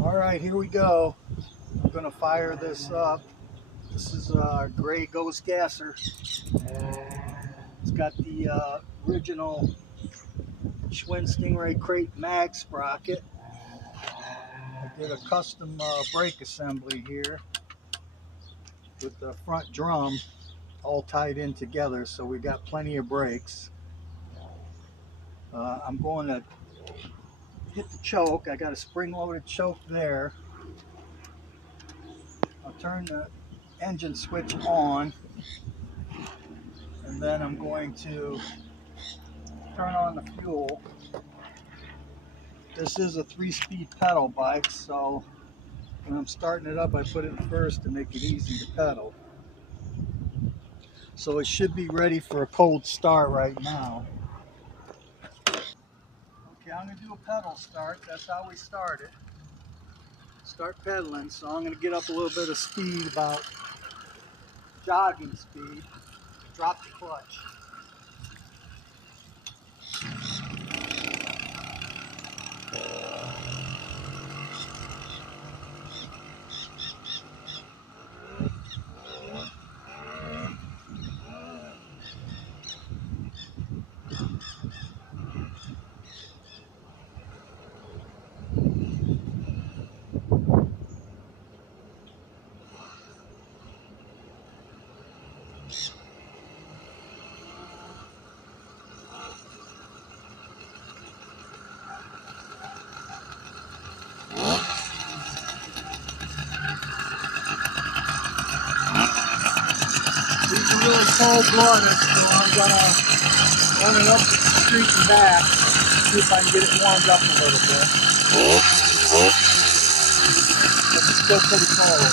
All right, here we go. I'm gonna fire this up. This is a Grey Ghost gasser. It's got the original Schwinn Stingray Krate mag sprocket. I did a custom brake assembly here with the front drum all tied in together, so we got plenty of brakes. I'm going to hit the choke. I got a spring-loaded choke there. I'll turn the engine switch on, and then I'm going to turn on the fuel. This is a 3-speed pedal bike, so when I'm starting it up, I put it in first to make it easy to pedal. So it should be ready for a cold start right now. Okay, I'm going to do a pedal start. That's how we start it. Start pedaling, so I'm going to get up a little bit of speed, about jogging speed. Drop the clutch. These are really cold-blooded, so I'm going to run it up the street and back, see if I can get it warmed up a little bit. But it's still pretty cold.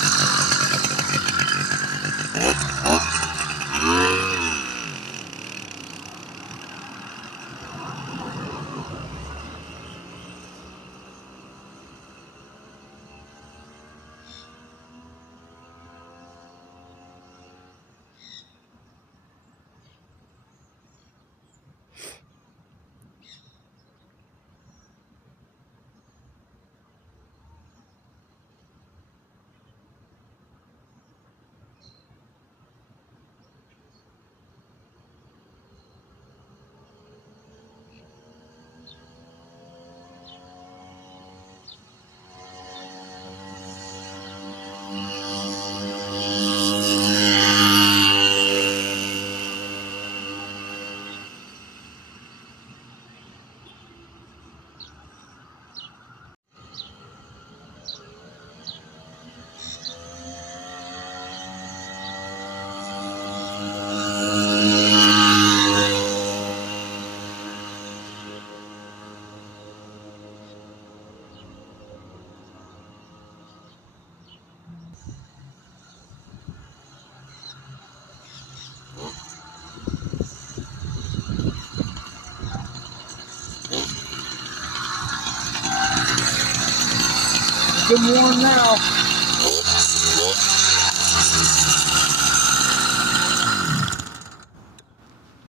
Good warm now.